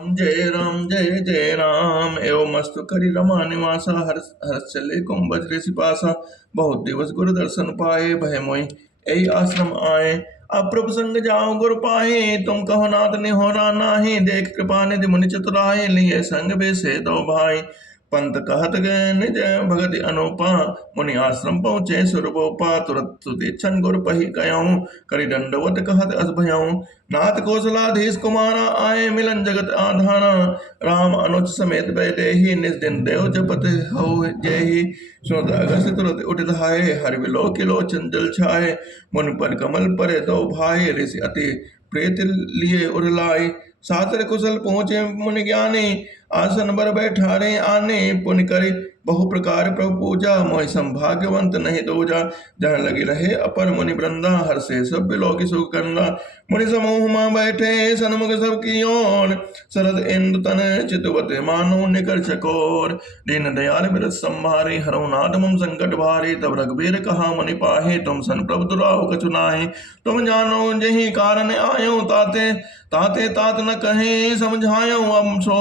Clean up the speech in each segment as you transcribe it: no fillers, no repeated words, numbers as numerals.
जय जय राम। एवं मस्तु करी रमा निवासा हर्ष चले कुंभ ऋषि पासा। बहुत दिवस गुरु दर्शन पाए भय मोहि यही आश्रम आए। अब प्रभु संग जाओ गुरु पाए तुम कहो नाथ निहोरा नाहि। देख कृपा निधि मुनि चतुराए लिए संग बेसे दो भाई। पंत कहत गए निज भगति अनुपा मुनि आश्रम पहुँचे सुरभोपा। तुरत सुदीक्षण गुरु पही कयऊँ करि दंडवत कहत अस भयऊँ। नाथ कौशलाधीश कुमारा आए मिलन जगत आधारा। राम अनुज समेत बैदेहि निज दिन देव जपत हो जेहि। सुनत अगस्त तुरत उठ धाये हरि बिलो किलो चंचल छाये। मुनि पर कमल परे दो भाई ऋषि अति प्रेत लिए उरलाए। सादर कुशल पहुँचे मुनि ज्ञानी आसन बर बैठारे आने। पुनि करि बहु प्रकार प्रभु पूजा मोहि संभाग्यवंत नहीं दूजा। जहाँ लगी रहे अपर मुनि वृंदा हर्षे सब बिलो की सुख कंदा। मुनि समूह मां बैठे सन्मुख सब की ओर। शरद इंदु तन चितवत मानो निकर चकोर। दीन दयाल बिरत संभारे हरौ नाथ मम संकट भारे। तब रघुबीर कहा मुनि पाहे तुम सन प्रभु दुराऊ कछु नाहि। तुम जानो जहि कारण आयो ताते ताते तात न कहे समझायो। अब सो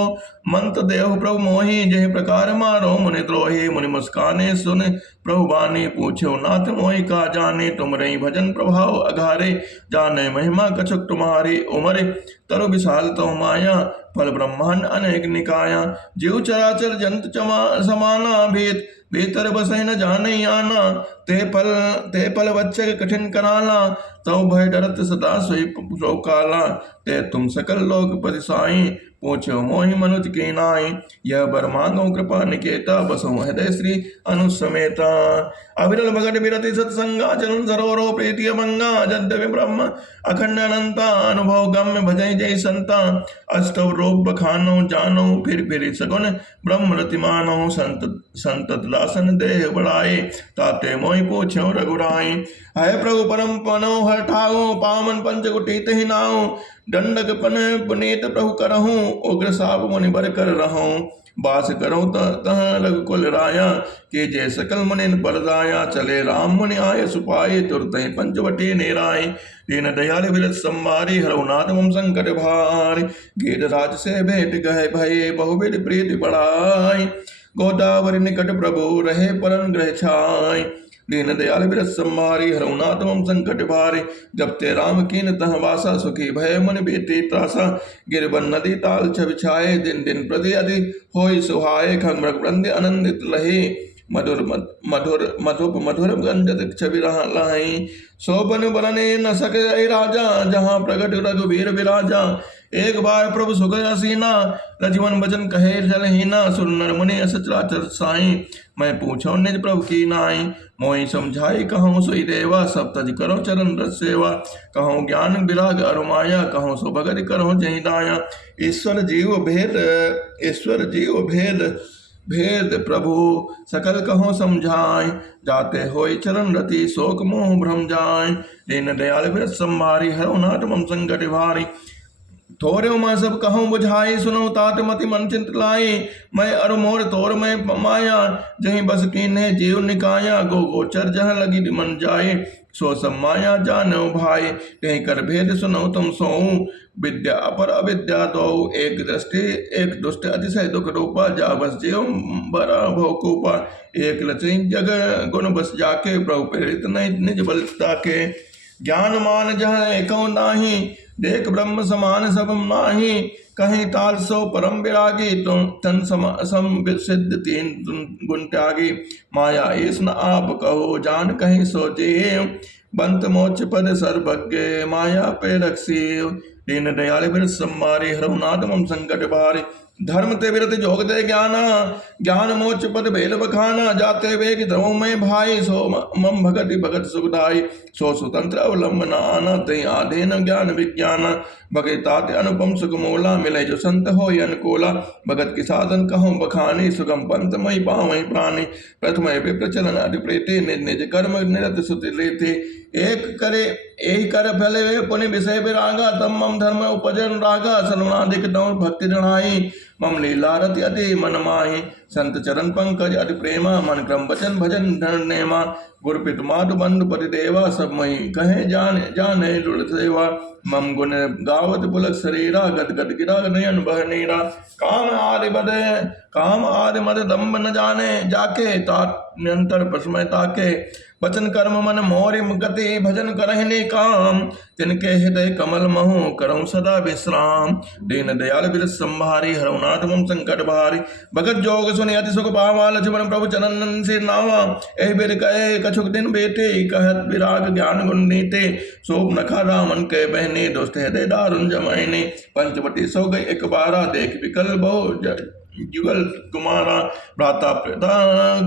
मंत देव प्रभु मोहि जहि प्रकार मारो मुनि द्रोही। मुनि मुस्काने सुन प्रभु बानी पूछो नाथ मोहि का जाने। तुम रही भजन प्रभाव अघारे जाने महिमा कछुक तुम्हारी। उमर तरु विशाल तो माया फल ब्रह्मांड अनेक निकाया। जीव चराचर जंत चमा समाना भेद भीतर बसै न जाने आना। ते पल बच्चे कठिन कराला तो भय डरत सदा सोई काला। ते तुम सकल लोक पति साई पूछो मोहि मनुज के नाई। यह बर मांगो कृपा निकेता बसो हृदय श्री अनुसमेता। अविरल भगत विरति सत्संगा चरण सरोवरो प्रीति अभंगा। यद्यपि ब्रह्म अखंड अनंता अनुभव गम्य भजय जय संता। अष्टव रूप बखानो जानो फिर सगुन ब्रह्म रति मानो। संतत दासन देह बढ़ाए ताते मोहि पूछो रघुराई। है प्रभु परम पनो हर ठाओ पावन पंचकुटी तहि नाओ। दंडक पन पुनीत प्रभु करहूँ उग्र साप मुनि बर कर रहूँ। बास करो तह रघुकुल राया के जय सकल मुनिन पर दाया। चले राम मुनि आय सुपाए तुरत ही पंचवटी नेराय। दीन दयाल विरत संभारी हरौ नाथ मम संकट भारी। गिरिराज से भेंट गए भये बहुविध प्रीति बढ़ाई। गोदावरी निकट प्रभु रहे परन ग्रह छाय। दीन दयाल विरत संभारी हरौ नाथ मम संकट भारी। जब ते राम कीन तह वासा सुखी भय मुनि बेटी त्रासा। गिरवन नदी ताल छवि छाये दिन दिन प्रति अधि होई सुहाये। खंग मृग वृंद आनंदित रहे मधुर गंजत छवि लाही। शोभन बरने न सके राजा जहाँ प्रगट रघुवीर विराजा। एक बार प्रभु सुख हसीना रजीवन भजन कहे जलहीना। सुर नर मुनि सचराचर साई मैं पूछो निज प्रभु की नाई। मोहि समझाई कहूँ सोई देवा सब तज करो चरण रस सेवा। कहूँ ज्ञान विराग अरुमाया कहूँ सो भगत करो जहि दाया। ईश्वर जीव भेद प्रभु सकल कहो समझाय। जाते होई चरण रति शोक मोह भ्रम जाय। दीन दयाल विरत संभारी हरौ नाथ मम संकट भारी। थोरे मैं सब कहूँ बुझाई सुनो तात मति मन चिंत लाई। मैं अरु मोर तोर मैं माया जहीं बस कीन्हे जीव निकाया। गोचर जहाँ लगी मन जाए सो सब माया जानो भाई। कहीं कर भेद सुनो तुम सोऊं विद्या अपर अविद्या दो। एक दृष्टि एक दुष्ट अतिशय दुख रूपा। जा बस जीव बरा भोकूपा। एक लचई जग गुण बस जाके प्रभु प्रेरित नहीं निज बल ताके। ज्ञान मान जहाँ एको नाही देख ब्रह्म समान सब माही। कहीं ताल सो परम विरागी तुम तन सम सिद्ध तीन गुण त्यागी। माया ईस न आप कहो जान कहीं सो जीव। बंत मोक्ष पद सर्वज्ञ माया पे रक्षीव। दीन दयाल विरत संभारी हरौ नाथ मम संकट भारी। धर्म ते विरत जोग ते ज्ञाना ज्ञान मोक्ष पद भेद बखाना। जाते वेग धर्मों में भाई सो मम भगति भगत सुखदाई। सो स्वतंत्र अवलंबन आना ते आधीन ज्ञान विज्ञान। भगतात अनुपम सुख मोला मिले जो संत हो अनुकूला। भगत की साधन कहूँ बखानी सुगम पंथ मई पावई प्राणी। प्रथम विप्रचलन अति प्रीति निज निज कर्म निरत सुति लेते। एक कर फले वे पुनि विषय विरागा तम मम धर्म उपजन रागा सर्वनाधिक दौर भक्ति जनाई मम लीला रति अति मन माही संत चरण पंकज अति प्रेमा मन क्रम वचन भजन धन नेमा गुरु पितु मातु बंधु पति देवा सब मही कहे जाने लुड़ सेवा मम गुण गावत पुलक शरीरा गद गद गिरा नयन बह नीरा काम आदि मद दम्ब न जाने जाके तात निरंतर प्रसमय ताके वचन कर्म मन मोरि गति भजन करहिने काम तिनके हृदय कमल महु करऊं सदा विश्राम दीन दयाल बिरस संभारी हरउनाथ मम संकट भारी भगत जोग सुनि अति सुख पावा लक्ष्मण प्रभु चरणन से नावा एहि बिर कहे कछुक दिन बेटे कहत विराग ज्ञान गुण नीते सोप नखा रामन के बहने दोस्त हृदय दारुण जमाइने पंचवटी सो गई एक बारा देख विकल बहु युगल कुमारा भ्राता पिता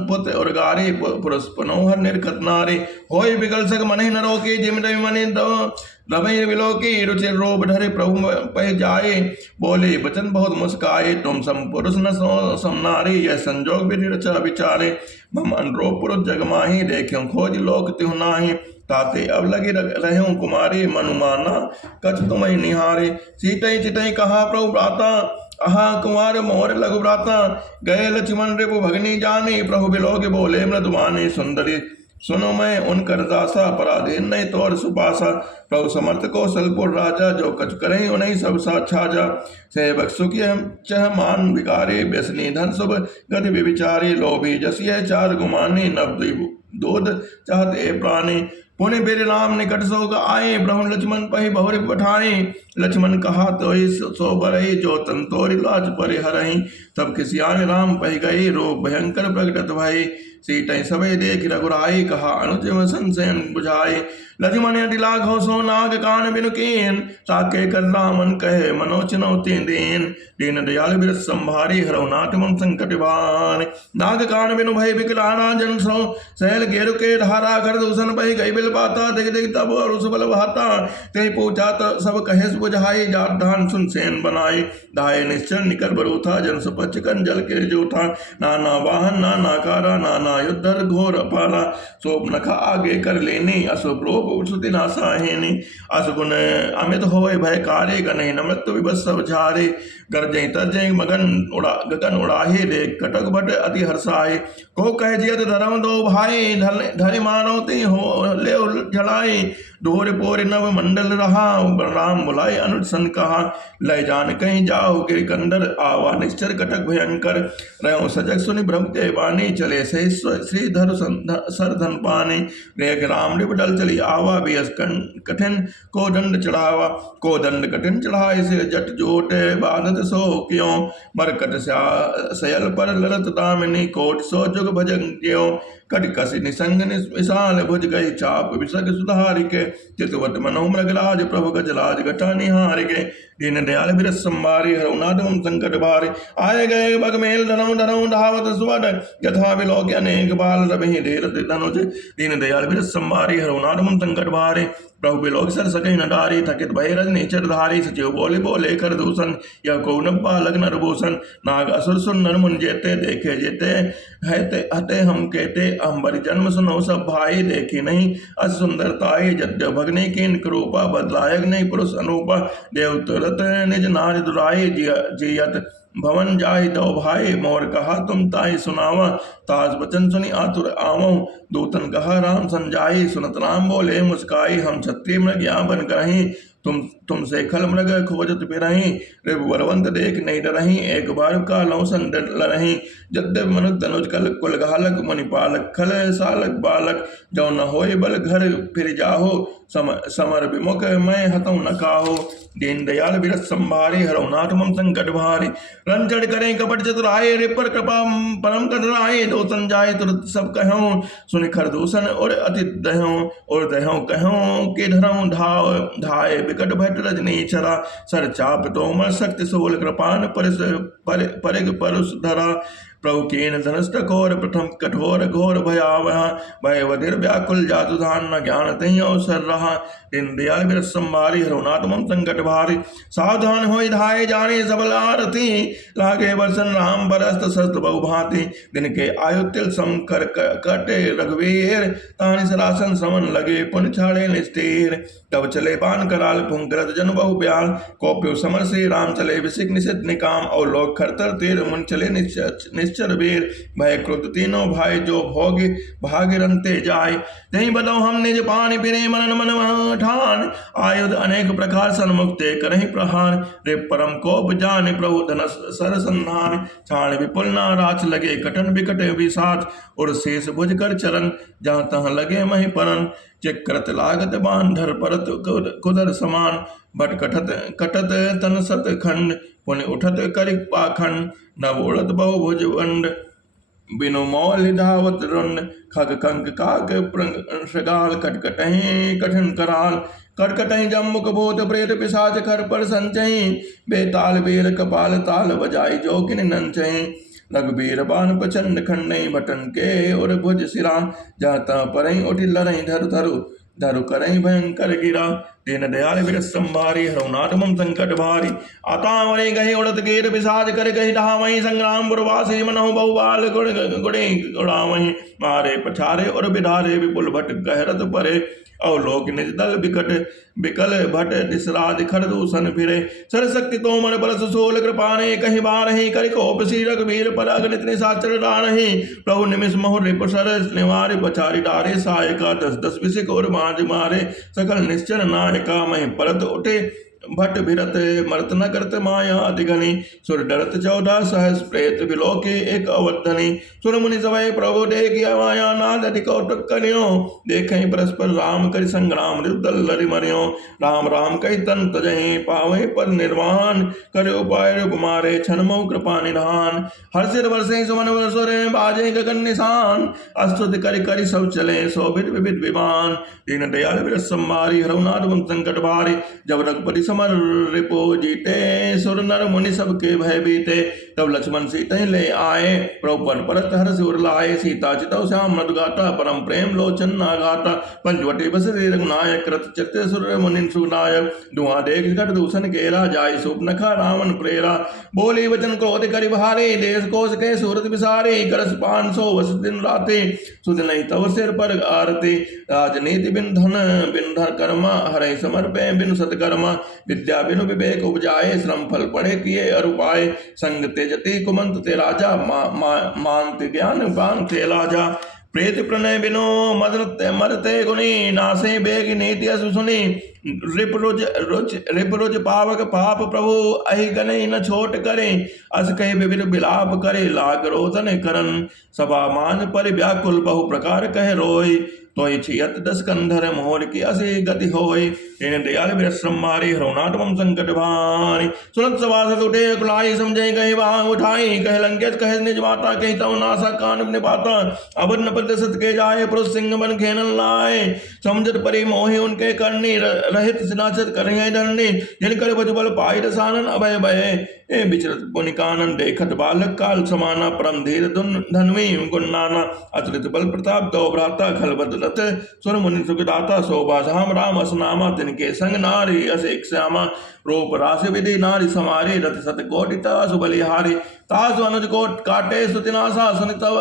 पुत्र और गारे पुरुष पनोहर निर्खत नारे होय विकल सक मन नरो के जिम रवि मनि रवि विलोकी रुचि रोब ढरे प्रभु पह जाए बोले वचन बहुत मुस्काए तुम सम पुरुष न सम नारी यह संजोग विधि रचा विचारे मम अनुरूप पुरुष जग माही देख्यो खोज लोक तिहु नाही ताते अब लगे रहूं कुमारी मनुमाना कछ तुम्हें निहारे सीतई चितई कहा प्रभु भ्राता अहा कुमार मोर लघु भ्राता गए लक्ष्मण रिपु भगनी जानी प्रभु बिलोक बोले मृदुवानी सुंदरी सुनो मैं उनकर दासा पराधीन नहीं तोर सुपासा प्रभु समर्थ कौशलपुर राजा जो कछ करें उन्हीं सब साक्षाजा सेवक सुख चह मान विकारे व्यसनी धन शुभ गति विचारी लोभी जसिय चार गुमानी नव दूध चाहते प्राणी पुण्य बेरे राम निकट सोग आए ब्रह्म लक्ष्मण पहि बहुरि पठाए लक्ष्मण कहा तो सो बरही जो तंतोरि लाज परे हरही तब किसियान राम पहि गए रोग भयंकर प्रगटत भई सीतई सबे देख रघुराई कहा अनुज संशयन बुझाए लक्ष्मण अति लाघो सो नाग कान बिनु कीन ताके कर रामन कहे मनो चुनौती दीन दीन दयाल बिरस संभारी हरौ नाथ मम संकट भार नाग कान बिनु भय विकलाना जन सो सहल घेरु के धारा कर दूषण बहि गई बिल पाता दिग दिग तब और उस बल बहाता ते पूछा तो सब कहे बुझाई जात धान सुन सेन बनाए दाय निश्चल निकर बरूथा जन सुपच कन जल के जूठा नाना वाहन नाना कारा नाना युद्धर घोर अपारा सोप नखा आगे कर लेने अशुभ रोप सुति नासाहेने असगुण अमित होय भय कार्य गने न मृत्यु विबस सब झारे गरजय तरजय गगन उड़ाहे रे कटक भट अति हर्षाए को कह जियत धर्म दो भाई धरे मानो ते हो ले जड़ाए दोहर पोर नव मंडल रहा राम बुलाए अनुसन कहा लय जान कहीं जाओ गिर कंदर आवा निश्चर कटक भयंकर रहो सजग सुनि ब्रह्म के वाणी चले से श्रीधर सर धन पाने रेख राम रिप डल चली आवा बेस कठिन को दंड चढ़ावा को दंड कठिन चढ़ाए से जट जोट बाधत सो क्यों मरकट सयल पर लरत दामिनी कोट सो जुग भजन क्यों कट कसी निसंग विशाल भुज गई चाप विसग सुधार के चितवत मनो मृगराज प्रभु गजराज घटा निहार के दीन दयाल बिरस संभारी हरउनाथ मम संकट भारी आए गए बगमेल धनौ धावत सुवड यथा विलोक अनेक बाल रवि धेरत धनुज दीन दयाल बिरस संभारी हरउनाथ मम संकट भारी प्रभु बिलोक सर सकै न डारी थकित भय रजनी चरधारी सचिव बोले कर दूषण यह को नब्बा लग्न भूषण नाग असुर सुन नर मुन जेते देखे जेते हते हम कहते अंबर जन्म सुनो सब भाई देखे नहीं अस सुंदरताई जद्य भगने कीन कृपा बदलायक नहीं पुरुष अनूपा देव तुरत निज नार दुराई जियत भवन जाहि दो भाई मोर कहा तुम ताहि सुनावा ताज वचन सुनि आतुर आवो दूतन कहा राम संजाई सुनत राम बोले मुस्काई हम क्षत्रिय मृग यहाँ बन करही तुमसे खल मृग खोजत फिरही रिपु बलवंत देख नहीं डरही एक बार का लौसन लरही जद्यप मनुज तनुज कल कुल घालक मुनिपालक खल सालक बालक जो न होय बल घर फिर जाहो समर विमुख मैं हतौ न काहो दीन दयाल बिरस संभारी हरउनाथ मम संकट भारी रन चढ़ करें कपट चतुराए रे पर कृपा परम कटराए दो जाए तुरंत सब कहूँ सुनि खर दूषण और अति दहूँ और दहूँ कहूँ के धरऊँ धाय विकट भट रजनी चरा सर चाप तोमर शक्ति सोल कृपान परिग परुष धरा प्रभु कीन धनुष टकोर प्रथम कठोर घोर भयावह भय बधिर व्याकुल जातु धान न ज्ञान तही अवसर रहा दीन दयाल बिरस संभारी हरुनाथ मम संकट भारी सावधान होई धाय जाने सबल आरती लागे वर्षन राम बरस्त शस्त्र बहु भांति दिन के आयु तिल सम कर कटे रघुवीर तानि सरासन श्रमण लगे पुन छाड़े निस्तीर तब चले बान कराल पुंकरत जन बहु ब्याल कौप्यो समर श्री राम चले विसिक निषिद्ध निकाम और लोग खरतर तीर मुन चले निश्चर वीर भय क्रुद्ध तीनों भाई जो भोग भाग रंते जाय नहीं बदो हम निज पानी पिरे मनन मन ठान आयुध अनेक प्रकार सन्मुक्ते करहि प्रहार रे परम कोप जान प्रभु धनस सर संधान छाण विपुल नाराच लगे कटन विकट विसात और शेष भुज कर चरण जहाँ तहाँ लगे मही परन चिक्रत लागत बान धर परत कुदर समान बट कटत तन सत खंड पुण्य उठत करिक पाखंड नव उड़त बहुभुज वंड बिनु मौल धावत रुंड खग कंक काक श्रगाल कटकटहि कठिन कराल कटकटहि जम्मुक भूत प्रेत पिशाच खर पर संचहि बेताल बेर कपाल ताल बजाई जोगिन नंचहि रघुबीर बान प्रचंड खंडई बटन के और भुज सिरा जाता परई उठि लरई धरु धरु धरु करई भयंकर गिरा दीन दयाल बिरस संभारी हरुनाथ मम संकट भारी आतावरे गहे उड़त गेर पिशाच कर गहि ढावहि संग्राम पुरवासी मनहु बहुबाल गुड़े उड़ावहि मारे पछारे और बिधारे विपुल भट कहरत परे अवलोक निज दल बिकट बिकल भट दिसराज खरदूषण फिरे सरशक्ति तोमर बरस सोल कृपाने कहीं बार ही कर कोप सी रघुवीर पर अगणित निशाचर डारहि प्रभु निमिष मोह रिप सर निवार पचारी डारे सहायका दस दस विसिक और मांझ मारे सकल निश्चर नायका महि परत उठे भट भिरत मरत न करत माया अधिगनि सुर डरत 14 सहस प्रेत विलोके एक अवधनि सुर मुनि सवै प्रभु देखिया माया नाद अधिक कौटुक करियो देखहि परस्पर राम करि संग्राम दल लरि मरियो राम राम कहि तन तजहि पावहि पर निर्वाण करे उपाय रूप मारे छन मौ कृपा निधान हर्षित वर्षे सुमन सुर बाजे गगन निशान अस्तुति करि करि सब चले शोभित विविध विमान दीन दयाल बिरस संभारी हरुनाथ मम संकट भारी जब रघुपति समर रिपो जीते सुर नर मुनि सबके भय बीते तब लक्ष्मण सीता ले आए प्रभु पर परत हर्ष उर लाए सीता चितौ श्याम मधुगाता परम प्रेम लोचन नागाता पंचवटी बस रघुनायक कृत चित्त सुर मुनि सुनायक दुआ देख घट दूषण केरा जाय सूप नखा रावण प्रेरा बोली वचन क्रोध करि भारे देश कोश के सूरत विसारे करस 500 वस दिन राते सुध नहीं तव सिर पर आरती राजनीति बिन धन कर्मा हरे समर्पे बिन सत्कर्मा विद्या बिनु विवेक उपजाए श्रम फल पढ़े किए अरुपाए संग तेजति कुमंत ते राजा मानते ज्ञान बान ते लाजा प्रेत प्रणय बिनो मरते गुणी नासे बेग नीति असु सुनी रिप रुज पावक पाप प्रभु अहि गने न छोट करे अस कहे विविध बिलाप करे लाग रोदन करन सभा मान पर व्याकुल बहु प्रकार कह रोय तो छियत 10 कंधर मोर की असे गति होय इन दयाल बिरस संभारी हरुनाथ मम संकट भारी सुनत सभासद उठे कुलाई समझे गए वांग उठाई कह लंकेत कह निज माता कही तव नासा कान निपाता अबर न प्रदसत के जाए पुरुष सिंह बन खेनन लाए समझत परि मोहि उनके करनी रहित सिनाचत करें धरनी जिन कर भुजबल पाई रसानन अभय भय ए विचरत पुनिकानन देखत बालक काल समाना परम धीर धनवी गुणनाना अतुलित बल प्रताप दो भ्राता खल बदलत सुर मुनि सुखदाता शोभा धाम राम असनामा तिनके संग नारी असेक श्यामा रूप राशि विधि नारी समारे रथ सत कोटिता सुबलिहारी तासु अनुज कोट काटे सुतिनासा सुनितव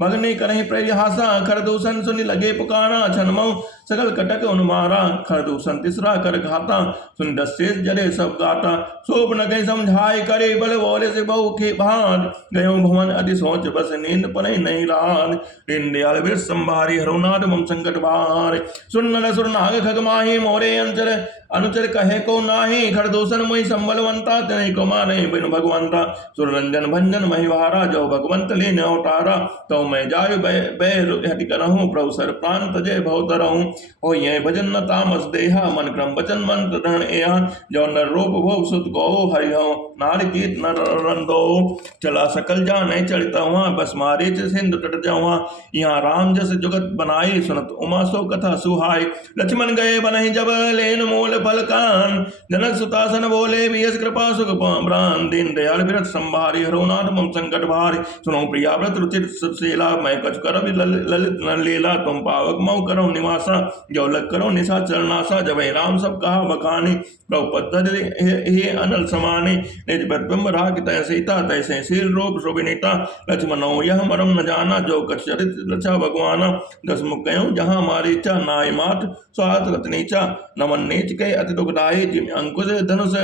भगनी करहि प्रहासा खरदूषण सुनि लगे पुकारा छनमऊ सकल कटक उन्मारा खरदूषण तीसरा कर घाता सुन दस्तेज जरे सब गाता सोप न गई समझाई करे बल बोले से बहु के भान गयो भवन अति सोच बस नींद पने नहीं रात दिन दयाल बिर संभारी हरुनाथ मम संकट भार सुन न सुर नाग खग माही मोरे अंचर अनुचर कहे को नाही खरदूषण मुहि संबलवंता तनय को मारे बिनु भगवंता सुर रंजन भंजन महिवारा जो भगवंत लेने अवतारा तो मैं जायु बैर हटि करहूँ प्रभु सर प्राण तजय बहुत रहूँ हो ये भजन न तामस देहा मन क्रम वचन मंत्र धन एहा जो नर रूप भोग सुत को हरिहो नारी कीत नर रंदो चला सकल जाने चलिता हुआ बस मारे सिंधु तट जाऊँ यहाँ राम जस जुगत बनाई सुनत उमा सो कथा सुहाई लक्ष्मण गए बनहि जब लेन मूल फल कान। जनक सुतासन बोले बियस कृपा सुख प्राण। दीन दयाल बिरथ संभारी हरो नाथ मम संकट भारी। सुनो प्रिया व्रत रुचिर सुशीला मैं कछ कर ललित लीला। तुम पावक मऊ करो निवासा जो लग करो निशा चरनासा। जब राम सब कहा बखानी प्रभु पद हे अनल समाने। निज प्रतिबिंब राख तय सीता तैसे शील रूप शोभिनीता। लक्ष्मणो यह मरम न जाना जो कछ चरित रचा भगवाना। दस मुख गयो जहाँ मारीचा नाय मात स्वात रतनीचा। नमन नीच के अति दुखदायी जिम अंकुश धनुष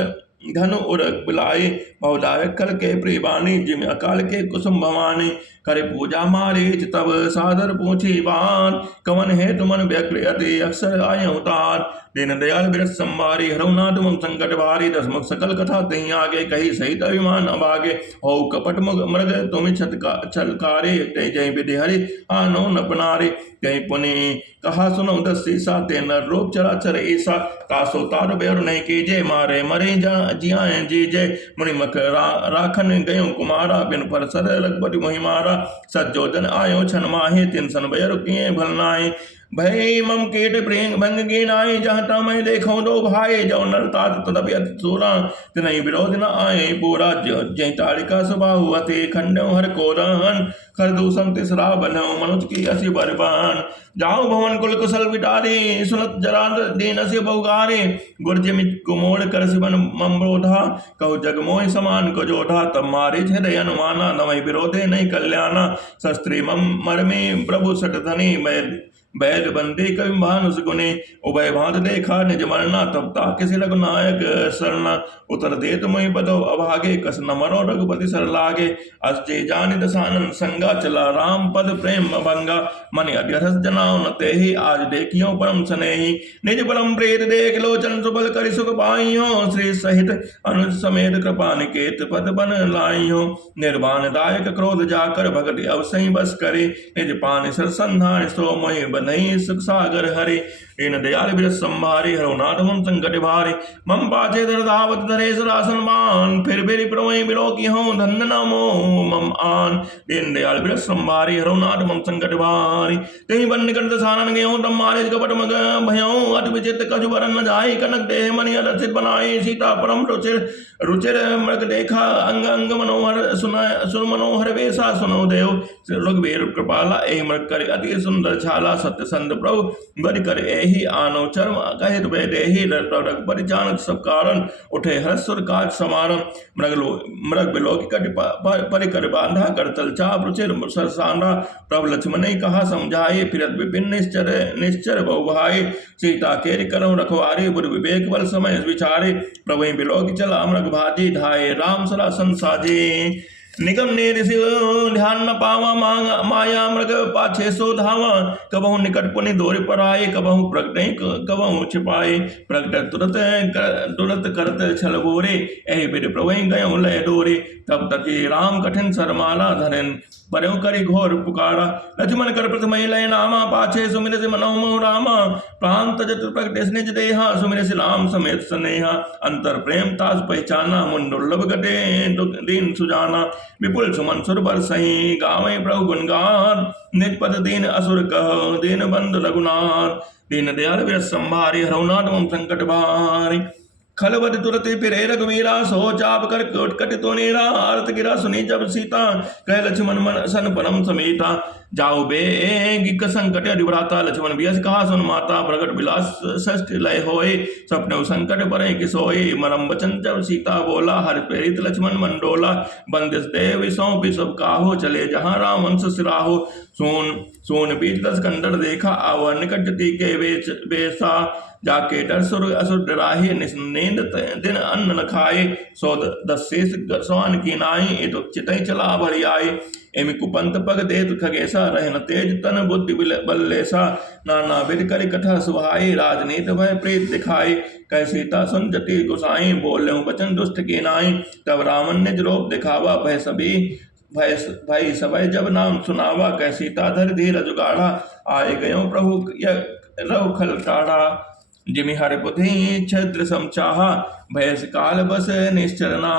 धनु उर बिलाए। बहुदायक कल के प्रियवाणी जिम अकाल के कुसुम भवानी। करे पूजा मारीच तब सादर पूछी बान। कवन है तुमन व्यक्ति अति अक्षर आय उतार। दीन दयाल बिरथ संभारी हरौ नाथ मम संकट भारी। दस मुख सकल कथा तहीं आगे कही सहित अभिमान अभागे। हो कपट मृग तुम छलकारे ते जय विधि हरि आनो न पनारे। जय पुनि कहा सुनो दस सीसा ते नर रूप चराचर ऐसा। तासो तार बेर नहीं कीजे मारे मरे जियाए जी जय। मुनि मख राखन गयो कुमारा बिन पर सर रघुपति मोहि मारा। सज्जोजन आयो छन माहे तिन सन बेर किए भल नाहि। भय मम कीट प्रेम भंग की नाई। जहाँ तमय देखो दो भाई जो नर तात तदपि अति सूरा। तिनहि विरोध न आए पूरा जय ताड़िका स्वभाव अति खंडो हर को रहन। खरदूषण तिसरा बनो मनुज की असी बरबान। जाओ भवन कुल कुशल विटारे सुनत जरा दीन से बहुगारे। गुरजिम कुमोड़ कर शिवन मम्रोधा कहो जग मोह समान को जोधा। तब मारे हृदय अनुमाना नवहि विरोधे नहीं कल्याणा। शस्त्री मम मर्मे प्रभु सट धनी बैल बंदे कवि भानुस गुने। उभय भांत देखा निज मरना तब ताके से लग नायक सरना। उतर देत मुहि बदो अभागे कस न मरो रघुपति सर लागे। अस्ते जानि दसानन संगा चला राम पद प्रेम भंगा। मन अध्यरस जनाओ न तेहि आज देखियो परम स्नेही। निज परम प्रेत देख लोचन सुबल करि सुख पाइयो। श्री सहित अनुज समेत कृपा निकेत पद बन लाइयो। निर्वाण दायक क्रोध जाकर भगति अवसई बस करे। निज पान सर संधान सो मोहि नहीं सुख सागर हरे। दीन दयाल बिरथ संभारे हरौ नाथ मम संकट भारे। मम पाछे धर धावत धरे सरासन मान। फिर बेरी प्रवै बिलो की हूँ धन न मोह मम आन। दीन दयाल बिरथ संभारे हरौ नाथ मम संकट भारे। तेहि बन निकट दसानन गयो तब मारे कपट मग भयो। अति विचित्र कछु बरन न जाहि कनक देह मणि रचित बनाई। सीता परम रुचिर मृग देखा अंग अंग मनोहर सुन मनोहर वेशा। सुनो देव रघुवीर कृपाला एहि मृग कर अति सुंदर छाला। सत्य संत प्रभु बरि कर एहि आनो चर्म कहित भय देहि। रघुपति जानक सब कारण उठे हर्षुर काज समारम। मृग बिलोक कटि परिकर बांधा करतल चाप रुचिर सरसांधा। प्रभु लक्ष्मण ने कहा समझाए फिरत विपिन निश्चर बहु भाई। सीता केरि करहु रखवारे बुद्धि विवेक बल समय विचारे। प्रभु बिलोक चला मृग भाजी धाये राम सरासन साजे। निगम ने ऋषि ध्यान न पावा माया मृग पाछे सो धावा। कबहु निकट पुनि दौड़ पर आए कबहु प्रगटे कबहु छिपाए। प्रगट तुरत करत छल बोरे एहि विधि प्रभु गयो लय डोरे। तब तक राम कठिन सरमाला धरन परयो करि घोर पुकारा। लक्ष्मण कर प्रथम लय नामा पाछे सुमिर से मनोमो रामा। प्राण तजत प्रगटे निज देहा सुमिर से राम समेत स्नेहा। अंतर प्रेम तास पहचाना मुन दुर्लभ गटे दीन सुजाना। विपुल सुमन सुर बर सही गावे प्रभु गुणगान। निज पद दीन असुर कह दीन बंधु रघुनाथ। दीन दयाल बिरथ संभारी हरौ नाथ मम संकट भारी। खलबद तुरत फिरे रघुवीरा सो चाप कर कट तो नेरा। आरत गिरा सुनी जब सीता कह लक्ष्मण मन सन परम समेता। जाओ बेग संकट अधिव्राता लक्ष्मण बियस कहा सुन माता। प्रगट बिलास षष्ठ लय होए सपने संकट परे किसोए। मरम वचन जब सीता बोला हर प्रेरित लक्ष्मण मंडोला। बंदिश देव सौंपि सब काहो चले जहाँ राम वंश सिराहो। सोन बीच दस कंदर देखा आवर निकट जति के बेसा। जाके डर सुर असुर डराहे निंद दिन अन्न न खाए। सो दस शेष स्वान की नाई ए तो चितई चला भरी आए। एमि कुपंत पग देत खगेसा रहन तेज तन बुद्धि बल्लेसा। नाना विध करि कथा सुहाई राजनीत भय प्रीत दिखाई। कह सीता सुन जति गुसाई बोले वचन दुष्ट के नाई। तब रावण ने रोप दिखावा भय भाई सभय जब नाम सुनावा। कह सीता धर धीर जुगाड़ा आए गयो प्रभु रव खल टाढ़ा। जिमि हर बुद्धि छद्र समचाहा भयस काल बस निश्चरना।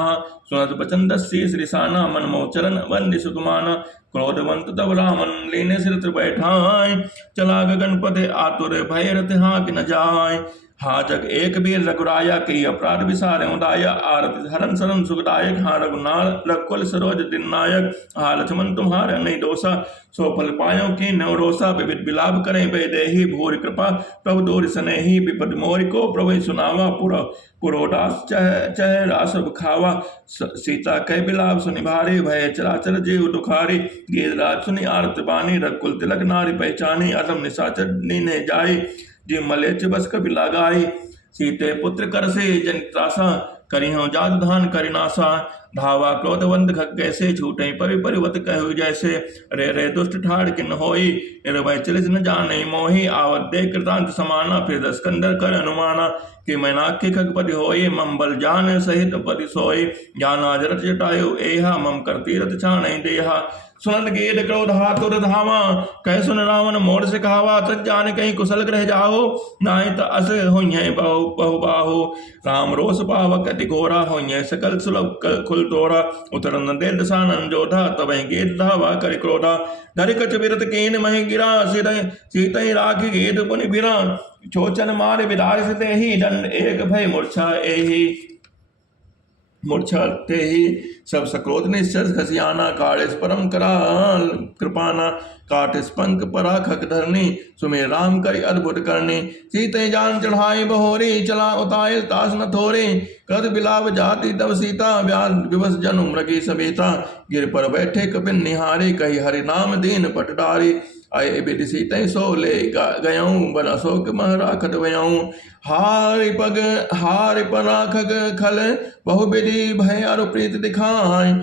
सुनत बचन दस्सी श्रीसाना मन मोचरन वंदि सुकुमाना। क्रोधवंत तब रामन लीने सिर बैठाए। चला गगन पदे आतुर भय रथ हाँक न जाय। हाँ जग एक बीर रघुराया की अपराध विसारे उदाया आरती हरण शरण सुखदायक हाँ रघुनाथ रघुकुल सरोज दिन नायक हाँ लक्ष्मण तुम्हारे नहीं दोषा सो फल पायो की नवरोसा विविध विलाप करें वैदेही भूरि कृपा प्रभु दूर स्नेही विपद मोरि को प्रभु सुनावा पुरोदास चह रासव खावा सीता कह बिलाप सुनि भारी भय चराचर जीव दुखारी गीतराज सुनि आरत बानी रघुकुल तिलक नारी पहचानी अधम निशाचर नीने जाई जी मलेच्छ बस कपि लगाई सीते पुत्र कर से जनित्रासा करी हूँ जात धान करिनासा धावा क्रोधवंत खग कैसे छूटे परि परिवत कहु जैसे रे रे दुष्ट ठाड़ किन होई निर्भय चलित न जाने मोहि आवत दे कृतांत समाना फिर दस्कंदर कर अनुमाना कि मैनाख्य खगपति होई मम बल जान सहित पति सोई जाना जरत जटायु एहा मम कर तीरथ छाण देहा सुनत गीत क्रोध हाथुर धावा कह सुन रावण मोर से कहावा तज जान कहीं कुशल ग्रह जाओ नाय त अस होइए बहु बाहु राम रोष पावक अति घोरा होइए सकल सुलभ खुल तोरा उतर न दे दसानन जोधा तब गीत धावा कर क्रोधा धरि कछ बिरत कीन महि गिरा सीतहि राखी गीत पुनि बिरा चोचन मार विदार से ही दंड एक भय मूर्छा ते ही सब सक्रोध निश्चर खसियाना काड़िस परम कराल कृपाना काटिस पंख पराखक धरनी सुमे राम करी अद्भुत करनी सीते जान चढ़ाई बहोरी चला उतायल तास न थोरी कद बिलाव जाति तब सीता व्यास विवश जनु मृगी समेता गिर पर बैठे कपिन निहारी कही हरि नाम दीन पटडारी आये बेटी सीते सो ले गयऊँ बन अशोक मह राखत वयऊँ हारि पराखक खल बहु विधि भय अरु प्रीत दिखाय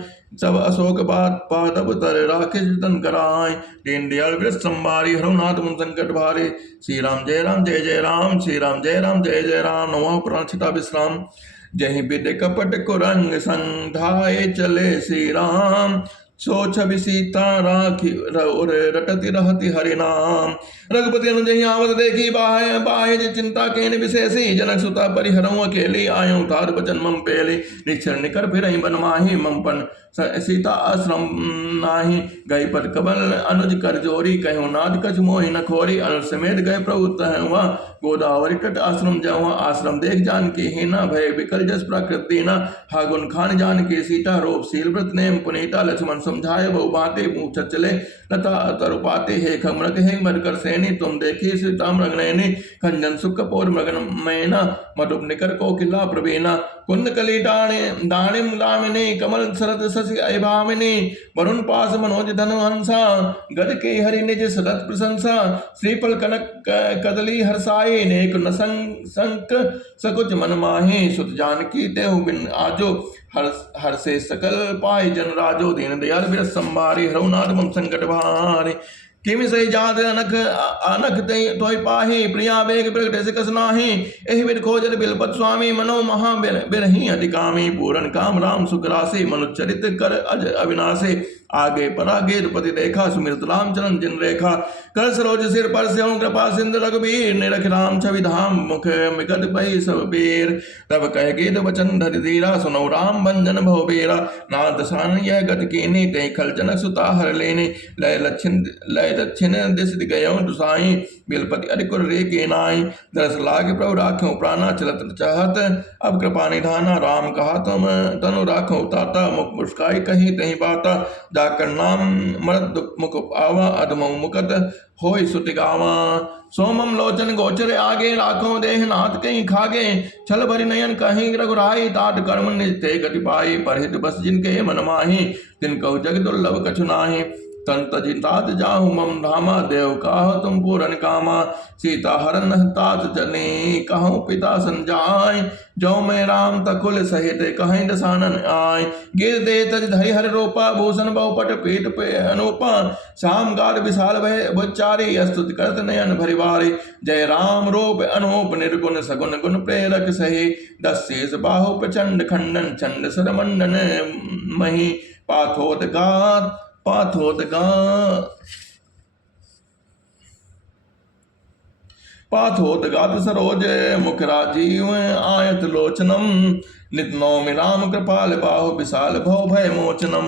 सब अशोक बात पादप तर राखे जतन कराय दीन दयाल वृष संभारी हरुनाथ मुन संकट भारे श्री राम जय राम जय जय राम श्री राम जय राम जय जय राम नमः प्राण छिटा विश्राम जय विद कपट कुरंग संधाय चले श्री राम सो छवि सीता राखी रटति रहति हरि नाम रघुपति अनुजहि आवत देखी बाहे चिंता केन विशेषी जनक सुता परिहरऊँ अकेली आयो तार बचन मम पेली निक्षर निकर फिर बन माही ममपन सीता आश्रम नाही गई पद कबल अनुज कर जोरी कहो नाद कछ मोहि न खोरी अनुज समेत गए प्रभु तह गोदावरी तट आश्रम जाऊँ आश्रम देख जान की हीना भय विकल जस प्रकृति न हागुन खान जान की सीता रूप शील व्रत नेम पुनीता लक्ष्मण समझाए बहु बाते मुँह चले लता तरुपाते हे खमृग हे मरकर सैनी तुम देखी सीता मृग नैनी खंजन सुख पोर मृगन मैना मधुप निकर कोकिला प्रवीणा कुंद कली दाणिम लामिनी कमल सरद शशि अभामिनी वरुण पास मनोज धनु हंसा गद के हरि निज सदत प्रशंसा श्रीफल कनक कदली हर्षाई नेक न संक सकुच मन माहे सुत जानकी तेहु बिन आजो हर से सकल पाए जन राजो दीन दयाल बिरस संभारी हरुनाथ मम संकट भारे किमि सही जात अनख तोय पाही प्रिया बेग प्रगटे से कस नाही एहि बिद खोजत बिलपत स्वामी मनो महा बिरही अधिकामी पूरन काम राम सुख राशि मनुचरित कर अज अविनाशी आगे परागे पति देखा सुमिरत राम चरण जिन रेखा कर सरोज सिर पर से कृपा सिंधु रघुबीर निरख राम छवि धाम मुख मिगत भई सब बीर तब कह गीत वचन धरि धीरा सुनो राम भंजन भव बीरा नाथ सान यह गत कीनी ते खल जनक सुता हर लेनी लय दक्षिण दिश गयो दुसाई बिलपति अधिकुर रे के नाई दरस लागे प्रभु राख्यो प्राणा चलत चाहत अब कृपा निधाना राम कहा तुम तनु राखो ताता मुख मुस्काई कहीं तही बाता जाकर नाम मरद मुख आवा अधम मुकत होय सुति गावा सोमम लोचन गोचर आगे राखो देह नाथ कहीं खागे छल भरि नयन कहीं रघुराई तात कर्म निस्ते गति पाई परहित बस जिनके मन माही तिन कहु जग दुर्लभ कछु नाहि तंत जितात जाहु मम धामा देव काह तुम पूरन कामा सीता हरन तात जने कहूँ पिता संजाय जो मैं राम तकुल सहित कहीं दसानन आय गिर दे तज धरि हर रोपा भूषण बहुपट पीठ पे अनुपा श्याम गार विशाल भय भुचारी स्तुति करत नयन भरिवारी जय राम रूप अनूप निर्गुण सगुण गुण प्रेरक सही दस शेष बाहु प्रचंड खंडन चंड सरमंडन मही पाथोदगात सरोज मुख राजीव आयत लोचनम नित नौमि राम कृपाल बाहु विशाल भव भय मोचनम।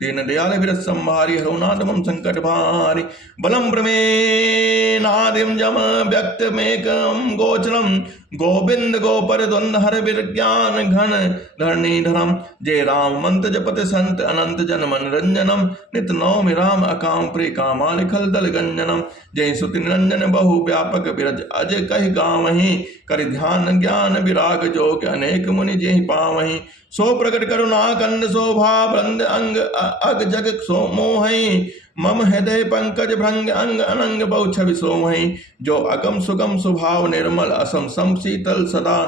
दीन दयाल विरत संहारी हरुनाथ मम संकट भारी। बलम प्रमेनादिम जम व्यक्त मेकम गोचरम। गोविंद गोपर द्वंद हर विज्ञान घन धरणीधरम। जय राम मंत्र जपत संत अनंत जन मन रंजनम। नित नौमि राम अकाम प्रिय कामान खल दल गंजनम। जय सुति निरंजन बहु व्यापक विरज अजय कहि गावहीं। कर ध्यान ज्ञान विराग जोग अनेक मुनि जेहि पावहीं। सो प्रकट करुणा कंद शोभा बृंद अंग अग जग सो मोहि। मम हृदय पंकज भृंग अंग अनंग बहु छवि सोमहि। जो अगम सुगम स्वभाव निर्मल असम सम शीतल सदा।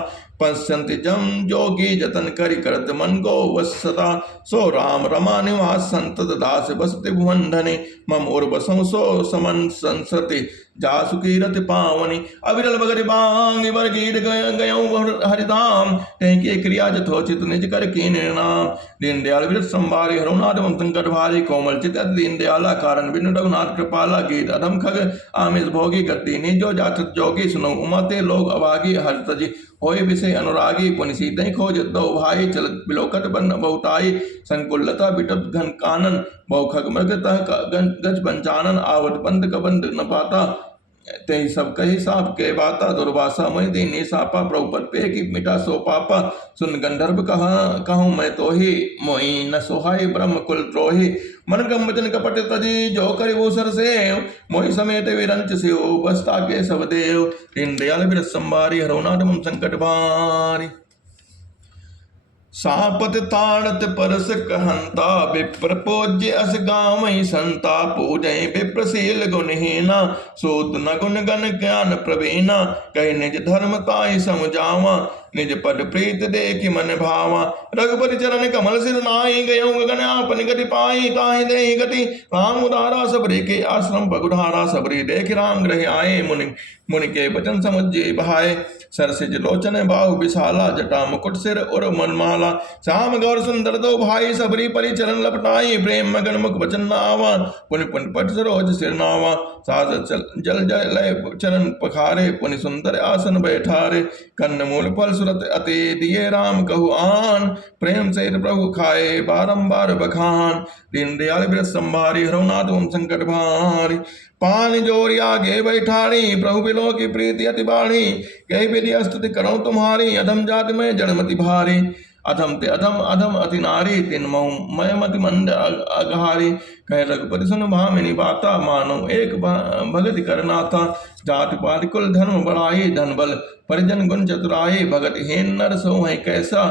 पश्यन्ति जम जोगी जतन करि करत मन को वश सदा। सो राम रमा निवास संतत दास बसति भुवन धनि। मम उर्वसं सो समन संसति जासु कीरति पावनि। अविरल बगरि बांग बर गीत गयऊँ हरिधाम। तहि की क्रिया जथोचित निज कर कीन नाम। दीन दयाल विरत संभारी हरुनाथ मम संकट भारी। कोमल चित अति दीन दयाला कारण बिनु रघुनाथ कृपाला। गीत अधम खग आमिष भोगी गति निजो जाचत जोगी। सुनो उमाते लोग अभागी हर्ष तजी होय विषय अनुरागी। पुनि सीतहि खोजत दो भाई चलत बिलोकत बन बहुताई। संकुलता बिटप घन कानन बहु खग मृग तह गज पंचानन। आवत पंत कबंद न पाता तेहि सब कही साप के बाता। दुर्वासा महि दीनी सापा प्रभुपद पे की मिटा सो पापा। सुन गंधर्व कहूँ मैं तो ही मोहि न सोहाई ब्रह्म कुल द्रोही। मन क्रम वचन कपट तजी जो करिबो सर सेव। मोहि समेत विरंच सियो बसता के सब देव। दीन दयाल विरत संभारी हरुनाथ मम संकट भारी। सापत ताड़त परस कहंता। विप्र पूज्य अस गावहि संता। पूजहि विप्रशील गुणहीना। सूत न गुण गण ज्ञान प्रवीणा। कहि निज धर्म ताहि समझावा। निज पद प्रीत देखि मन भावा। रघुपति चरण कमल सिर नाहि। गयऊँ गगन आपन गति पाई। ताहि देहि गति राम उदारा सबरी के आश्रम पगुधारा। सबरी देख राम ग्रह आए। मुनि के वचन समुझे बहाए। सरसिज लोचन बाहु विशाला। जटा मुकुट सिर उर मनमाला। श्याम गौर सुंदर दो भाई। सबरी परि चरण लपटाई। प्रेम मगन मुख वचन नावा। पुनि पुनि पट सरोज सिर नावा। साज जल लय चरण पखारे। पुनि सुंदर आसन बैठारे। कन्न मूल फल सुरत अति दिए राम कहु आन। प्रेम सहित प्रभु खाए बारंबार बखान। दीन दयाल विरत संभारी हरुनाथ मम संकट भारी। पान जोरी आगे बैठारी। प्रभु बिलो की प्रीति अति बाढ़ी। कही विधि स्तुति करो तुम्हारी। अधम जाति में जड़मति भारी। अधम ते अधम अधम अति नारी। तिन मय मति मंद अघारी। कह रघुपति सुन भामिनी बाता। मानो एक भगति करना था। जाति पाति कुल धर्म बढ़ाई। धन बल परिजन गुण चतुराई। भगत हीन नर सो है कैसा।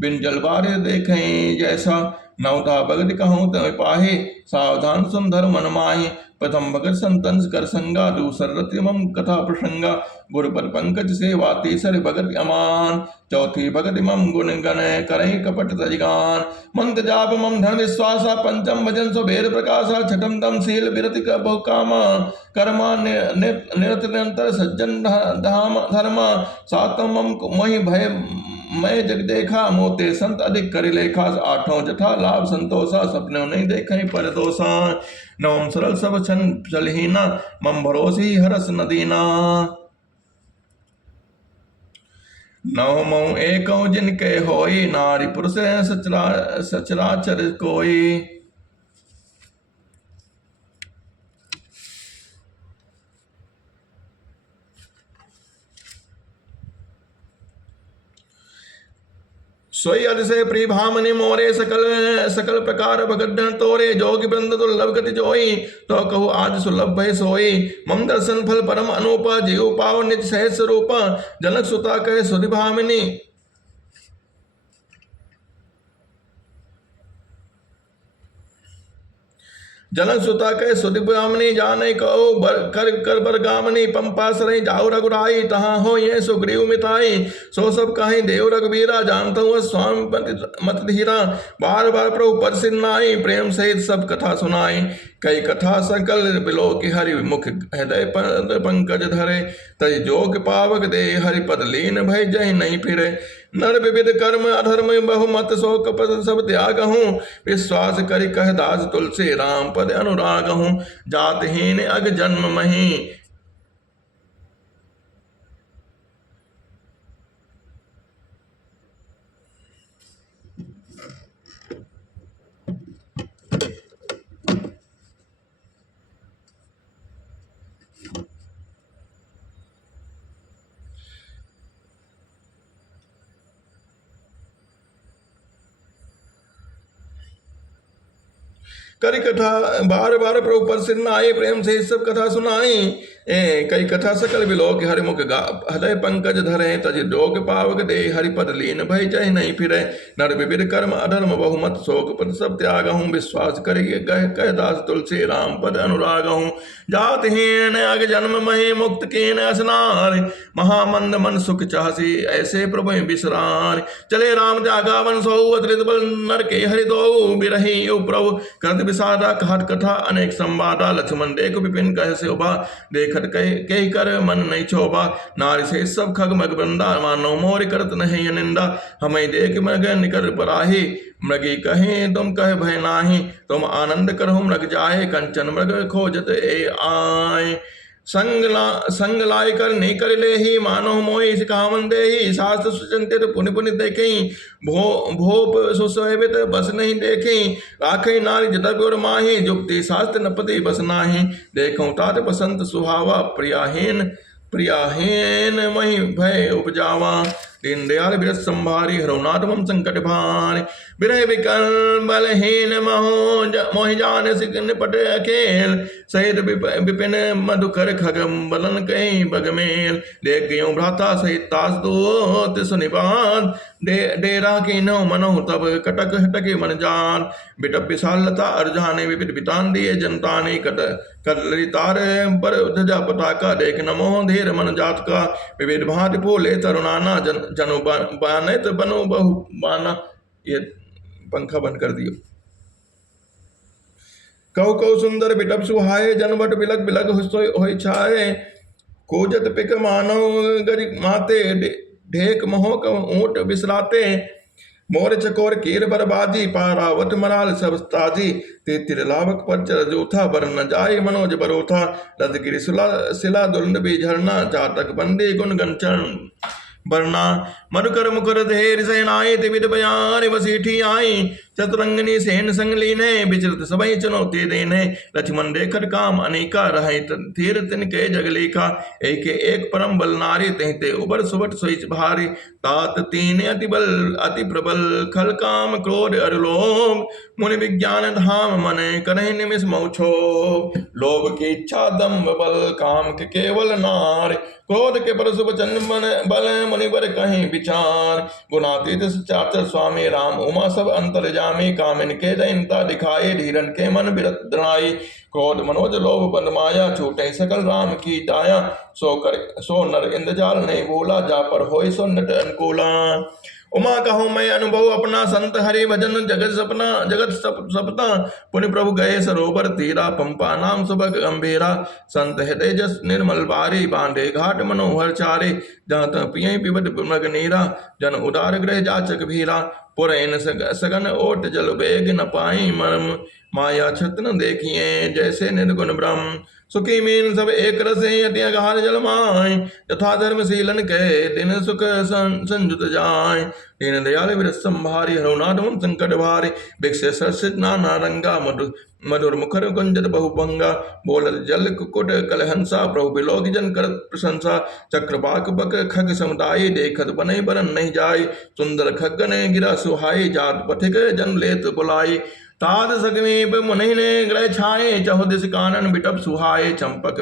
बिन जल बारे देखें जैसा। नवता भगति कहूँ तय पाहे। सावधान सुन धर्म मन माहि। प्रथम भगत संतन कर संगा। दूसर रति मम कथा प्रसंगा। गुरुपद पंकज सेवा। तीसर भगत अमान। चौथी भगत मम गुण गण करें कपट तजगान। मंत्र जाप मम धन विश्वासा। पंचम भजन सो भेद प्रकाशा। छठम दम शील विरति बहु कामा। कर्मा निरत निरंतर सज्जन धाम धर्मा। सातम मम मोहि भय मैं जग देखा। मोते संत अधिक कर लेखा। आठों जथा लाभ संतोषा। सपने नहीं देखें पर दोषा। नवम सरल सब छन चलहीना। मम भरोसी हरस नदीना। नवमो एकौ जिनके होई। नारी पुरुष सचराचर कोई। सोई अतिशय प्रिय भामनि मोरे। सकल सकल प्रकार भगत तोरे। जोगी वृंद दुर्लभ गति जोई। तो कहु आज सुलभ भय सोई। मम दर्शन फल परम अनूपा। जीव पाव निज सहज स्वरूपा। जनक सुता कहे सुधि भामिनी। जनक सुता कहे सुधि ब्राह्मणी। जाने कहो कर कर बर गामनी। पंपा सरई जाऊ रघुराई। तहाँ हो ये सुग्रीव मिताई। सो सब कहीं देव रघुबीरा। जानता हूँ स्वामी मत धीरा। बार बार प्रभु पद सिन्नाई। प्रेम सहित सब कथा सुनाई। कई कथा सकल बिलो की हरि मुख हृदय पंकज धरे। तय जोग पावक दे हरि पद लीन भय जय नहीं फिरे। नर विविध कर्म अधर्म बहुमत सो कपट सब त्याग हूँ। विश्वास करि कह दास तुलसी। राम पद अनुराग हूँ। जातहीन अग जन्म मही। करी कथा बार बार प्रभु प्रसन्न आए, प्रेम से सब कथा सुनाई। कई कथा सकल बिलोक हरिमुख गा, हृदय पंकज धरे तज डोग पावक दे, हरिपद लीन भय जय नहीं फिरे, नर विविध कर्म अधर्म बहुमत शोक पद सब त्याग हूँ, विश्वास करि कह दास तुलसी राम पद अनुराग हूँ। जात हीन अग जन्म महे मुक्त कीन असनार, महामंद मन सुख चाहसी ऐसे प्रभु बिसरार। चले राम त्यागा वन सौ अतृत बल नर के हरि दो, बिरही प्रभु करत विषादा कहत कथा अनेक संवादा, लक्ष्मण देख विपिन कह शोभा, देखत कह कर मन नहीं क्षोभा, नारी से सब खग मग बृंदा, मानो मोर करत नहीं निंदा, हमें देख मग निकर पराही, मृगी कहे तुम कह भय नाही, तुम आनंद करहु मृग जाए, कंचन मृग खोजत ए आए। संग लाय कर नहीं कर ले ही, मानो मोहि सिखावन दे ही, शास्त्र सुचिंतित पुनि पुनि देखे, भोप सुसोभित बस नहीं देखे, राखे नारी जतब और माही, जुक्ति शास्त्र नपति बस नाही, देखो तात बसंत सुहावा, प्रियाहीन मही भय उपजावा। दीन दयाल बिरस संभारी, हरनाथ मम संकट भारी, बिरह विकल बलहीन मोहि जान सिक निपट अकेल, सहित विपिन मधुकर खगम बलन कहीं बगमेल, देख गयो भ्राता सहित तास दोत सुनिबाद, डेरा की नो मनो तब कटक हटके मन जान, बिटप विशाल लता अर्जाने विपित बितान दिए जनता ने कटलरी तार पर ध्वजा पताका, देख नमो धीर मन जात का, विविध भांति बोले तरुणाना, जनो बाने तो बनो बहु बाना। ये पंखा बंद कर दियो। कौ कौ सुंदर बिटप सुहाए, जनवट बिलक बिलक होय छाए, कोजत पिक मानो गरि माते, ढेक महोक ऊंट बिसराते, मोर चकोर कीर बरबाजी, पारावत मराल सब ताजी, तेतिर लावक पर चर जोथा, बर न जाय मनोज बरोथा, रदगिरि सिला दुलंद भी झरना, चातक बंदी गुण गंचन बरना, मधुकर मुकर धेर सेनाए, तिविध बयान वसीठी आई, चतुरंगनी सेन संग लीने, विचरत सबई चुनौती देने, लक्ष्मण देखत काम अनेका, रहे तीर तिनके जग लेखा, एक एक परम बल नारी, तहते उबर सुबट सोई भारी, तात तीन अति बल अति प्रबल, खल काम क्रोध अर लोभ, मुनि विज्ञान धाम मन करहि निमिष मौछो, लोभ की इच्छा दम्भ बल, काम के केवल नार, क्रोध के परशुभ चंद बल, मुनिवर कहीं विचार, गुणातीत चाचर स्वामी राम, उमा सब अंतर जामी, कामिन के दयनता दिखाए, धीरन के मन बिरत दृढ़ाई, क्रोध मनोज लोभ बंद माया, छूटे सकल राम की दाया, सो नर इंद्रजाल नहीं बोला, जा पर होय सो नट अनुकूला। उमा कहूँ मैं अनुभव अपना, संत हरि भजन जगत सपना, पुनि प्रभु गए सरोवर तीरा, पंपा नाम सुबह गंभीरा, संत हृदय जस निर्मल बारी, बांधे घाट मनोहर चारे, जहाँ तह पिय पिबत मृग नीरा, जन उदार ग्रह जाचक भीरा, पुरैन सगन ओट जल बेग न पाई, मर्म माया छत न देखिए, जैसे निर्गुण ब्रह्म, सुखी मीन सब एक रसे, अति अगाध जल माय, यथा धर्मशीलन कहे दिन सुख संजुत जाय, दीन दयाल विरस संभारी, हरुनाथ मम संकट भारी, भिक्षे सरसित नाना रंगा, मधुर मुखर कुंजत बहुभंगा, बोलत जल कुकुट कलहंसा, प्रभु बिलोक जन करत प्रशंसा, चक्रवाक बक खग समुदाय, देखत बने बरन नहीं जाय, सुंदर खगन गिरा सुहाई, जात पथिक जन लेत बुलाई, ताद सगमीप मुनि ने ग्रह छाए, चहु दिस कानन बिटप सुहाए, चंपक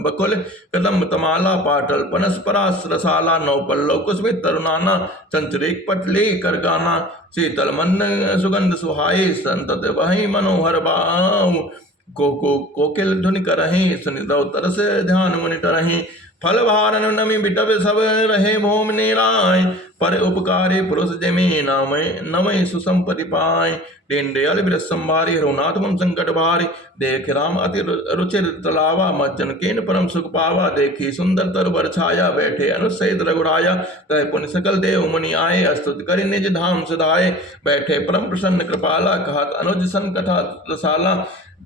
बकुल कदम तमाला, पाटल पनस परास रसाला, नौ पल्लव कुसमित तरुणाना, चंचरीक पटली करगाना, शीतल मन सुगंध सुहाए, संतत वही मनोहर बाऊ, कोकिल धुनि करहि, सुनिदौ तरस ध्यान मुनि तरहि, फल भारन नमि बिटप सब रहे भूमि निराय, पर उपकारी पुरुष जमी नमय सुसंपति पाय, दीन दयाल बिरस संभारी, हरुनाथ मम संकट भारी, देख राम अति रुचिर तलावा, मज्जन केन परम सुख पावा, देखी सुंदर तर बर छाया, बैठे अनुसहित रघुराया, तय पुण्य सकल देव मुनि आए, अस्तुत करि निज धाम सुधाए, बैठे परम प्रसन्न कृपाला, कहत अनुज सन कथा रसाला,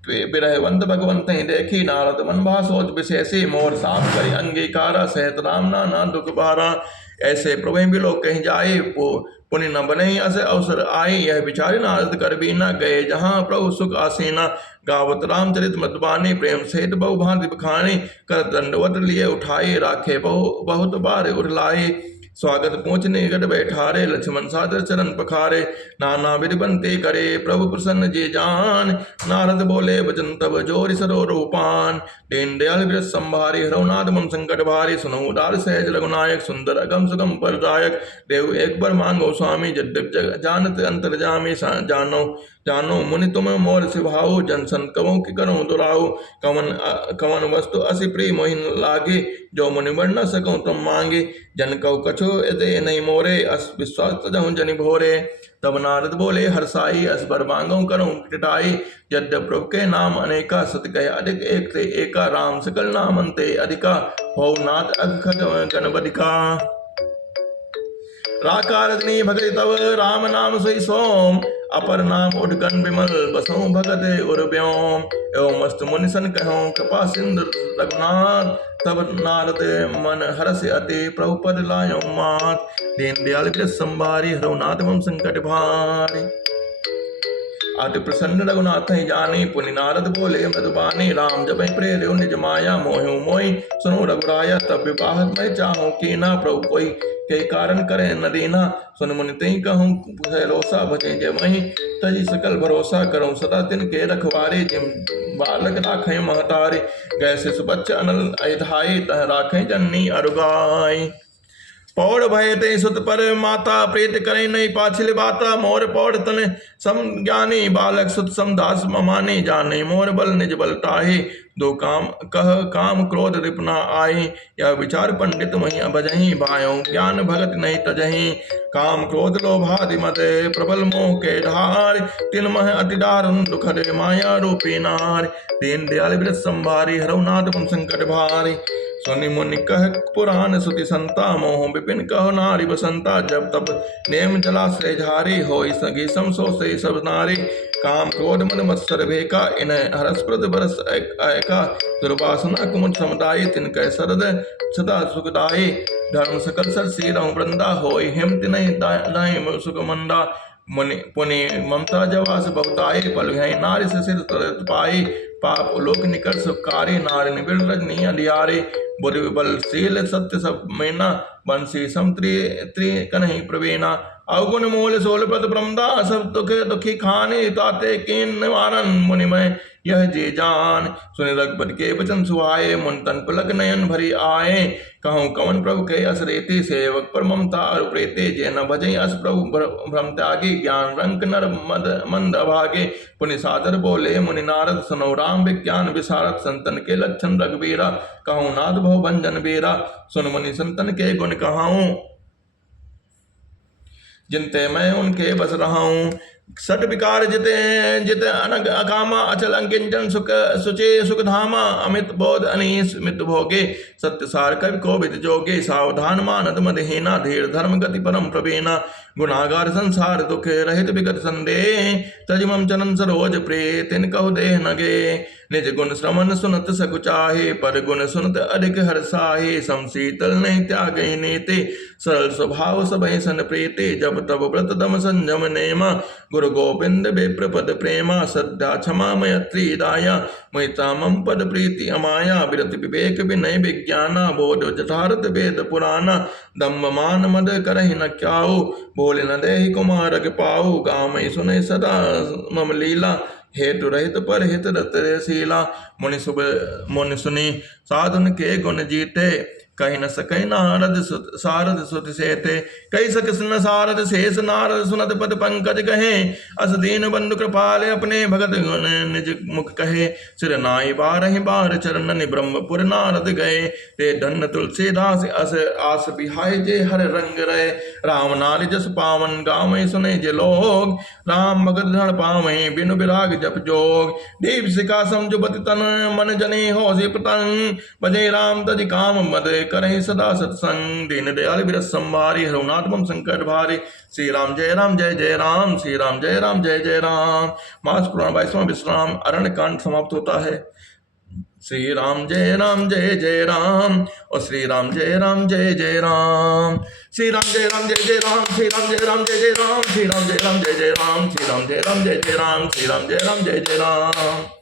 बिरह वंत भगवंत देखी, नारद मन भा सोच विशेषी, मोर साप करि अंगीकारा, सहत राम नाना दुख बारा, ऐसे प्रभु बिलोक कहीं जाए, पुण्य न बने अस अवसर आए, यह विचार नारद कर भी न गए, जहाँ प्रभु सुख आसीना, गावत रामचरित मधुबानी, प्रेम सहित बहु भांति बखानी, कर दंडवत लिए उठाए, राखे बहुत बार उठलाए, स्वागत पहुँचने गढ़ बैठारे, लक्ष्मण सादर चरण पखारे, नाना विधि बनते करे, प्रभु प्रसन्न जे जान, नारद बोले वचन तब जोरि सरो रूपान, दीन दयाल विरस संभारे, हरहुनाथ मम संकट भारे, सुनो उदार सहज रघुनायक, सुंदर अगम सुगम फलदायक, देव एक बार मांगो स्वामी, यद्यप जग जानत अंतर जामी, जानो जानो मुनि तुम मोर सिभाओ, जन संत कवों की करो दुराओ, कवन वस्तु असी प्रिय मोहिन लागे, जो मुनि बढ़ न सको तुम मांगे, जन कहो कछो एते नहीं मोरे, अस विश्वास तजहु जनि भोरे। तब नारद बोले हर्षाई, अस बर मांगो करो टिटाई, यद्यप प्रभु के नाम अनेका, सत कहे अधिक एक ते एका, राम सकल नाम अंते अधिका, हो नाथ अखट गणबदिका। राकारतनी भगति तव राम नाम सोई सोम, अपर नाम उठगन विमल बसों भगत उर व्योम, एवं मस्त मुनि सन कहो कृपा सिंधु रघुनाथ, तब नारद मन हरस अति प्रभु पद लायो मात, दीन दयाल विरस संभारी, हरहुनाथ मम संकट भारी। अति प्रसन्न रघुनाथ जानी, पुनि नारद बोले मधुबानी, राम जपै प्रेरयो निज माया, मोहि मोहि सुनो रघुराया, तब विवाह मैं चाहूँ कीना, प्रभु कोई कई कारण करे न दीना, सुन मुनि तई कहूँ भरोसा, भजे जे मही तजी सकल भरोसा, करूँ सदा तिनके रखवारे, जिम बालक राखें महतारे, गै शिशु बच्चा अनल अधाई, तह राखें जननी अरुगाई। पौड़ भय ते सुत पर माता, प्रीत करे नहीं पाछिल बाता, मोर पौड़ तन सम ज्ञानी, बालक सुत समदास ममानी, जाने मोर बल निज बल ताहि, दो काम कह काम क्रोध रिपना आहि, यह विचार पंडित मही भजहि, भायो ज्ञान भगत नहीं तजहि, काम क्रोध लोभादि मद प्रबल मोह के ढार, तिन मह अति दारुण दुखद माया रूपी नार, दीन दयाल विरस संभारी, हरहुनाथ मम संकट भारी। सुनि मुनि कह पुराण सुति संता, मोह विपिन कहो नारी बसंता, जब तब नेम जलाश्रय झारी, होई सगी समसो से सब नारी, काम क्रोध मद मत्सर भेका, इन्हें हरसप्रद बरस ऐका, दुर्वासना कुमुद समुदाय, तिनकै सरद सदा सुखदायी, धर्म सकल सर सीरहु वृंदा, होई हिम तिनहि दाहि सुख मंदा, मुनि पुनि ममता जवास बहुताई, पल है नारी से सिर तरत पाई, पाप लोक निकट सुखारी, नारी निबिड़ रजनी अंधियारे, बुद्धि बलशील सत्य सब मैना, बंसी सम त्रि कन्हई प्रवीणा, अवगुण मूल सोल पद प्रमदा, सब दुख दुखी खाने, ताते कीन निवारण, मुनि में यह जे जान, सुनि रघुपति के वचन सुहाए, मुन तन पलक नयन भरी आए, कहूँ कवन प्रभु के अस रेते, सेवक पर ममता अरु प्रेते, जे न भजई अस प्रभु भ्रम त्यागे, ज्ञान रंक नर मंद अभागे, पुनि सादर बोले मुनि नारद, सुनो राम विज्ञान विशारद, संतन के लक्षण रघुबीरा, कहूँ नाद भव भंजन बेरा, सुन मुनि संतन के गुण कहाऊं, जिनते मैं उनके बस रहा हूँ, सट विकार जिते जिते अनग अकामा, अचल अंकिंचन सुख सुचे सुख धामा, अमित बोध अनीस मित भोगे, सत्य सार कवि कोविद जोगे, सावधान मानद मदहीना, धीर धर्म गति परम प्रवीणा, गुनागार संसार दुख रहित विगत संदेह, तजिमम चरण सरोज प्रिय, तिन कहु देह नगे, निज गुण श्रवण सुनत सकुचाहे, पर गुण सुनत अधिक हर्षाहे, समशीतल नहीं त्यागे नेते, सरल स्वभाव सबहि सन प्रीते, जब तब व्रत दम संयम नेमा, गुरु गोविंद विप्रपद प्रेमा, श्रद्धा क्षमा मैत्री दाया, महिता मम पद प्रीति अमाया, विरति विवेक विनय विज्ञाना, बोध जठारत वेद पुराना, दम्भ मान मद करहि न क्याऊ, बोले न देहि कुमार पाऊ, गाँव सुने सदा मम लीला, हेतु रहित पर हित रत शीला, मुनि सुनि साधुन के गुण जीते, कही न सकई नारद सारद सुत सेते, कही सक न सारद शेष नारद, सुनत पद पंकज कहे, अस दीन बंधु कृपाल, अपने भगत गुण निज मुख कहे, सिर नाई बारहि बार चरणन, ब्रह्मपुर नारद गए, ते धन्य तुलसीदास अस आस बिहाय, जे हर रंग रहे, राम नारि जस पावन, गावै सुने जे लोग, राम भगत धन पावै, बिनु विराग जप जोग, दीप शिखा समझुबत तन, मन जने हो से पतंग, बजे राम तज काम मद करहि सदा सत्संग, दीन दयाल विरस संभारी, हरहुनाथ मम संकट भारी, श्री राम जय राम, श्री राम जय राम जय जय राम। मास पुराण 22वां विश्राम अरण्य कांड समाप्त होता है। श्री राम जय जय राम, और श्री राम जय जय राम, श्री राम जय जय राम, श्री राम जय जय राम, श्री राम जय जय राम, श्री राम जय जय राम, श्री राम जय जय राम,